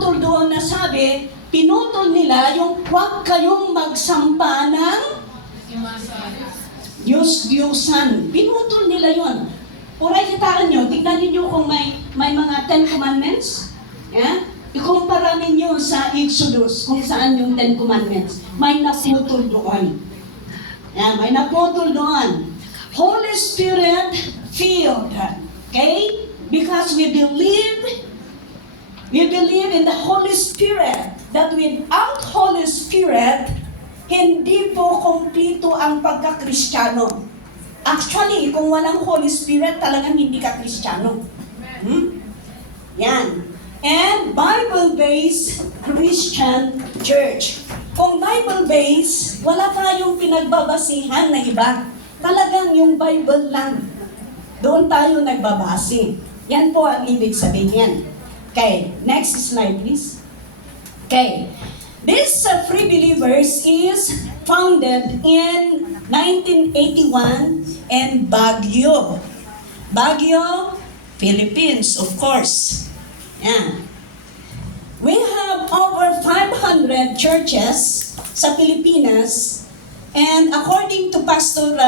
pinutol doon na sabi, pinutol nila yung huwag kayong magsampa ng Diyos-Diyosan. Pinutol nila yon. Uray, kitaan nyo, tignan ninyo kung may mga 10 Commandments. Yeah? Ikumpara ninyo sa Exodus kung saan yung 10 Commandments. May naputol doon. Yeah, may naputol doon. Holy Spirit filled. Okay? Because we believe in the Holy Spirit, that without Holy Spirit, hindi po kumpleto ang pagka-Kristiyano. Actually, kung walang Holy Spirit, talagang hindi ka Kristiyano. Yan. And Bible-based Christian Church. Kung Bible-based, wala tayong pinagbabasihan na iba. Talagang yung Bible lang. Doon tayo nagbabase. Yan po ang ibig sabihin. Okay, next slide please. Okay, this Free Believers is founded in 1981 in Baguio. Baguio, Philippines, of course. Yeah. We have over 500 churches sa Pilipinas, and according to Pastor